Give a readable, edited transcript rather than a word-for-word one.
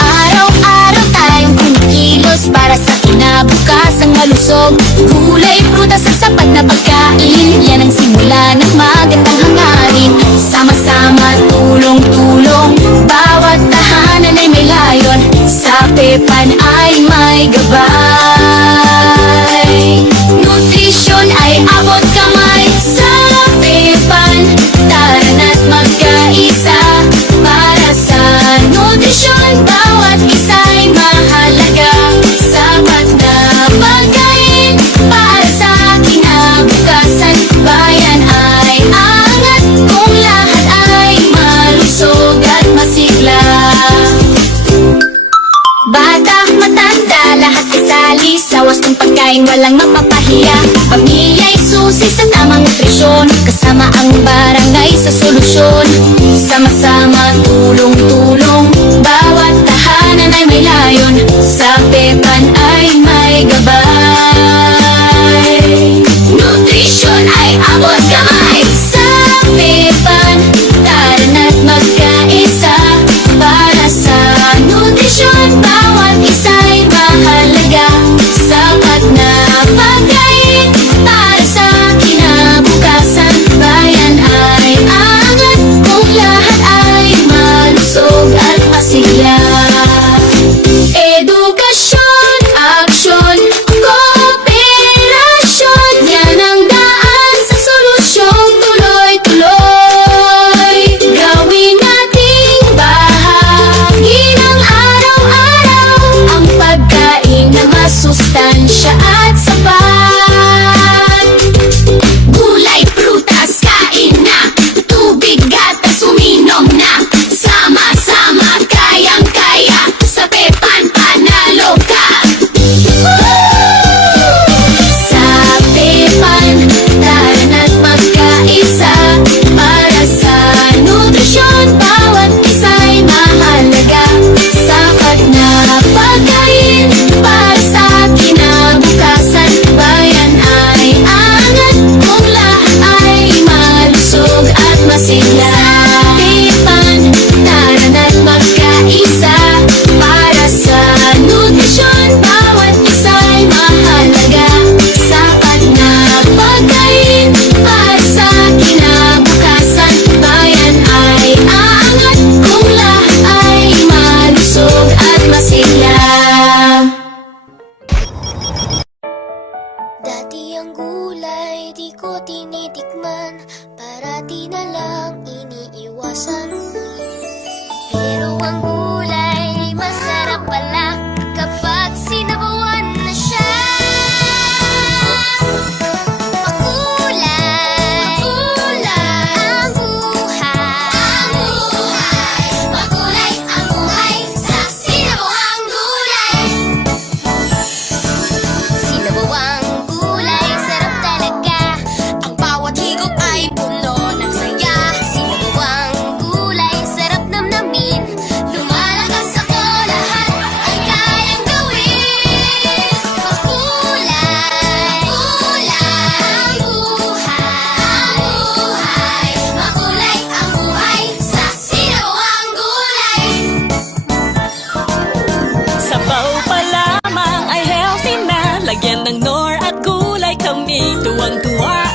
Araw-araw tayong kumikilos para sa kinabukasang malusog. Gulay, prutas at sapat na pagkain, yan ang simula ng magandang hangarin. Sama-sama, tulong-tulong, bawat tahanan ay may layon. Sa Pepan ay may gabay. Nutrisyon ay abot kamay. Sa Pepan, tara na't magkaisa. Para sa nutrisyon, bawat isa'y mahalaga. Sapat na pagkain para sa kinabukasan. Bayan ay angat kung lahat ay malusog at masigla. Bata, matanda, lahat kasali sa wastong pagkain, walang mapapahiya. Pamilya'y susi sa tamang nutrisyon, kasama ang barangay sa solusyon. Sama-sama, tulong-tulong, bawat tahanan ay may layon. Sa Pepan ay may gabay. Nutrisyon ay abot kamay. Sa Pepan, tara na't magkaisa. Para sa nutrisyon, bawat isa'y mahalaga. Sapat na pagkain para sa kinabukasan. Bayan ay angat kung lahat ay malusog at masigla. Edukasyon, aksyon, kooperasyon, yan ang daan sa solusyong tuloy-tuloy. Gawin nating bahagi ng araw-araw ang pagkain na masustansya at sapat. Gulay, prutas, kain na, tubig, gatas, uminom na. Sama-sama, kayang-kaya, sa Pepan panalo ka. Sa Pepan, tara na't magkaisa. Para sa nutrisyon, bawat isa'y mahalaga. Sapat na pagkain para sa kinabukasan. Bayan ay angat kung lahat ay malusog at masigla. Sa Pepan, tara na't magkaisa. Para sa nutrisyon, bawat isa'y mahalaga. Sapat na pagkain para sa kinabukasan. Bayan ay aangat kung lahat ay malusog at masigla. Dati ang gulay di ko tinitikman, parati na lang iniiwasan. Pero ang gulay masarap pala kapag sinabawan na siya. Makulay, ang buhay, makulay ang buhay sa sinabawang gulay. Sinabawang gulay, sarap talaga. Ang bawat higop ay puno ng saya. Sinabawang gulay, sarap namnamin. Lumalakas ako, lahat ay kayang gawin. Makulay, ang buhay, makulay ang buhay sa sinabawang gulay. Sabaw pa lamang ay healthy na. Lagyan ng nor at gulay kami tuwang-tuwa.